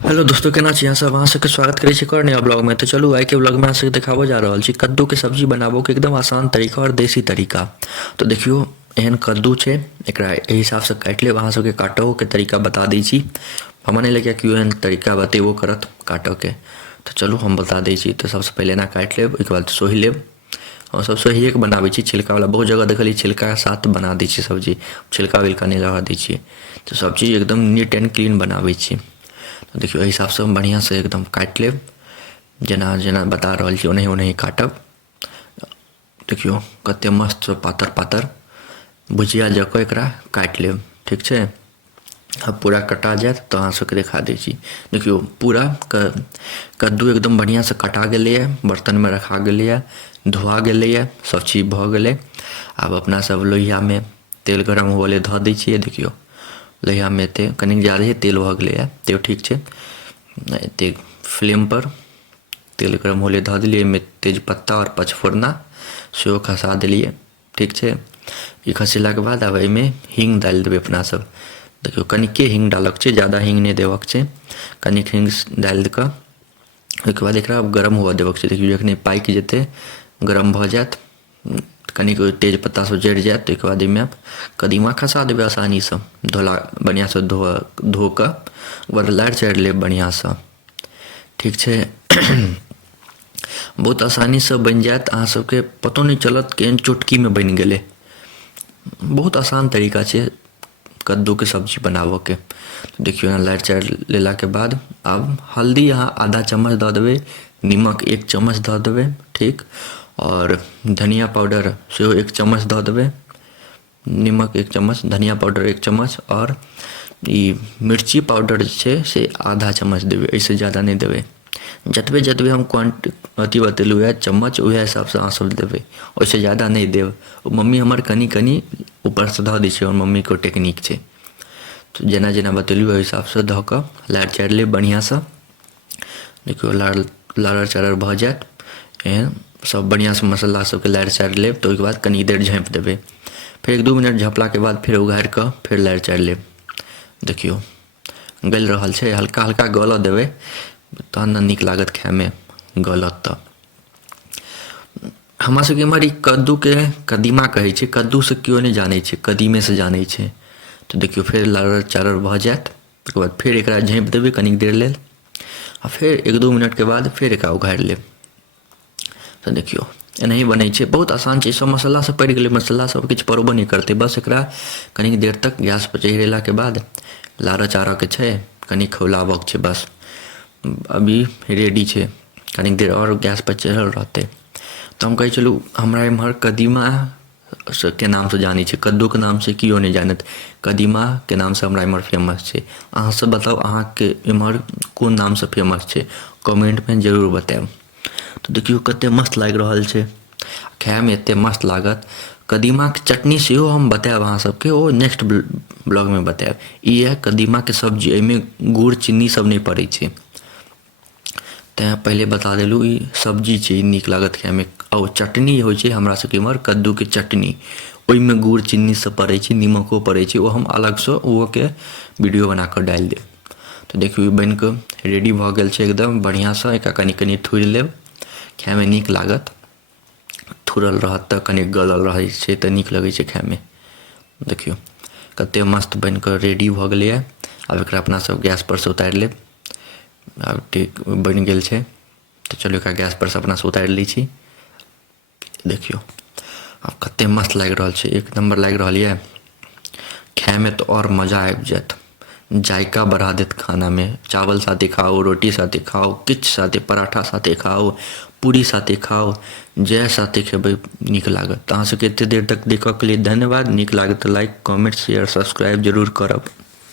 Hello दोस्तों, केना छी अहाँ सब। अहाँ सबके स्वागत करै छी एक और नया ब्लॉग में। तो चलू आइ के ब्लॉग में अहाँ सबके देखाबो जा रहल छी कद्दू के सब्जी बनाबो के एकदम आसान तरीका और देसी तरीका। तो देखियो एहन कद्दू छै, एकरा एहि हिसाब से काटि लेब। अहाँ सबके काटो के तरीका बता दै छी, हमरा नहीं लगे केओ एहन तरीका बतेबो करत काटो के। तो चलू हम बता दै छी। तो सबसे पहले एना काटि लेब, ओहिके बाद सोहि लेब। हम सब सोहिए के बनाबै छी, छिलका वाला बहुत जगह देखलिए छिलका के साथ बना दै छी सब्जी, छिलका विलका नहीं लगा दै छियै। तो सब चीज एकदम नीट एंड क्लीन बनाबै छी। तो देखियो एहि हिसाब से हम बढ़िया से एकदम काटि लेब, जेना जेना बता रहल छी ओनाही ओनाही काटब। देखियो कते मस्त पातर पातर भुजिया जकाँ एकरा काटि लेब, ठीक छै। अब पूरा कटा जाएत तो अहाँ सबके देखा दै छी। देखियो पूरा कद्दू एकदम बढ़िया से कटा गेलैए, बर्तन में रखा गेलैए, धोआ गेलैए, सब चीज भऽ गेलै। आब अपना सब लोहिया में तेल गरम हुअ लेल धऽ दै छियै। देखियो लोहिया में एते कनिक ज्यादे तेल भऽ गेलैए, तैयो ठीक छै। एते फ्लेम पर तेल गरम होले धऽ देलियै, एहिमे तेजपत्ता और पचफोरना सेहो खसा देलियै, ठीक छै। ई खसेलाके बाद आब एहिमे हींग डालि देबै अपना सब। देखियो कनिके हींग डालक छै, ज़्यादा हींग नहीं देबक छै, कनिक हींग डालि कऽ ओहिके बाद एकरा गरम हुअ देबक छै। देखियो जखने पाकि जेतै, गरम भऽ जाएत, कनिक तेजपत्ता सब जरि जाएत, ताहिके बाद एहिमे कदीमा खसा देबै आसानीसँ। धोला बढ़िआँसँ धो कऽ ओकर बाद लारि चारि लेब बढ़िआँसँ, ठीक छै। बहुत आसानीसँ बनि जाएत, अहाँ सबके पतो नहीं चलत केहन चुटकीमे बनि गेलै। बहुत आसान तरीका छै कद्दू के सब्जी बनाबऽ के। देखियो यहाँ लारि चारि लेलाके बाद आब हल्दी अहाँ आधा चम्मच दऽ देबै, नीमक 1 चम्मच दऽ देबै, ठीक। और धनिया पाउडर सेहो 1 चम्मच दऽ देबै, नीमक 1 चम्मच, धनिया पाउडर 1 चम्मच, और ई मिर्ची पाउडर छै से आधा चम्मच देबै, एहिसँ ज़्यादा नहीं देबै। जतबे जतबे हम अथी बतेलहुँ है चम्मच, उएह हिसाबसँ अहाँ सब देबै, ओहिसँ ज़्यादा नहीं देब। मम्मी हमर कनि कनि ऊपरसँ धऽ दै छै, और मम्मीके टेक्निक छै। तो जेना जेना बतेलहुँ ओहि हिसाबसँ धऽ कऽ लारि चारि लेब बढ़िआँसँ। देखियो लार चारर भऽ जाएत, एहन सब बढ़िआँसँ मसाला सबके लारि चारि लेब। तो ओहिके बाद कनि देर झाँपि देबै, फेर 1-2 मिनट झाँपलाके बाद फेर उघारि कऽ फेर लारि चारि लेब। देखियो गलि रहल छै, हल्का हल्का गलऽ देबै तहन ने नीक लागत खायमे, गलत तऽ। हमरा सबके इम्हर ई कद्दूके कदीमा कहै छै, कद्दूसँ केओ नहीं जानै छै, कदीमेसँ जानै छै। तो देखियो फेर लारर चारर भऽ जाएत, ओहिके बाद फेर एकरा झाँपि देबै कनिक देर लेल, आ फेर 1-2 मिनटके बाद फेर एकरा उघारि लेब। तो देखियो एनाही बनै छै, बहुत आसान छै। सब मसाला सब पड़ि गेलै, मसाला सब किछु पड़बो नहीं करतै, बस एकरा कनिक देर तक गैस पर चढ़ेलाके बाद लारऽ चारऽके छै, कनिक खौलाबऽके छै बस। अभी रेडी छै, कनिक देर और गैस पर चढ़ल रहतै। तो हम कहै छलहुँ हमरा एम्हर कदीमा के नाम से जानै छै, कद्दू के नाम से केओ नहीं जानत, कदीमा के नाम से हमरा एम्हर फेमस छै। अहाँ सब बताउ अहाँके एम्हर कोन नाम से फेमस छै, कमेंट में जरूर बताएब। तो देखियो कते मस्त लागि रहल छै, खायमे एते मस्त लागत। कदीमाके चटनी सेहो हम बताएब अहाँ सबके, ओ नेक्स्ट ब्लॉग में बताएब। ई है कदीमाके सब्जी, एहिमे गुड़ चीनी सब नहीं पड़ै छै, तेँ पहिले बता देलहुँ। ई सब्जी छै, ई नीक लागत खायमे। और चटनी होइ छै हमरा सबके इम्हर कद्दूके चटनी, ओहिमे गुड़ चीनी सब पड़ै छै, नीमको पड़ै छै, ओ हम अलगसँ ओहोके वीडियो बना कऽ डालि देब। तो देखियो ई बनि कऽ रेडी भऽ गेल छै एकदम बढ़िआँसँ। एकरा कनि कनि थुड़ि लेब, खायमे नीक लागत। थुड़ल रहत तऽ कनि गलल रहै छै तऽ नीक लगै छै खायमे। देखियो कते मस्त बनि कऽ रेडी भऽ गेलैए। आब एकरा अपना सब गैस पर से उतारि लेब। आब ठीक बनि गेल छै, तो चलू एकरा गैस पर से अपना से उतारि लै छी। देखियो आब कते मस्त लागि रहल छै, 1 नंबर लागि रहल यऽ। खायमे तो और मजा आबि जाएत, जायका बढ़ा देत खाना में। चावल साथे खाओ, रोटी साथे खाओ, किछु साथे, पराठा साथे खाओ, पूरी साथे खाओ, जय साथे खेबै नीक लागत। अहाँ सबके एते देर तक देखऽ के लिए धन्यवाद। नीक लागत तऽ लाइक कमेंट शेयर सब्सक्राइब जरूर करब।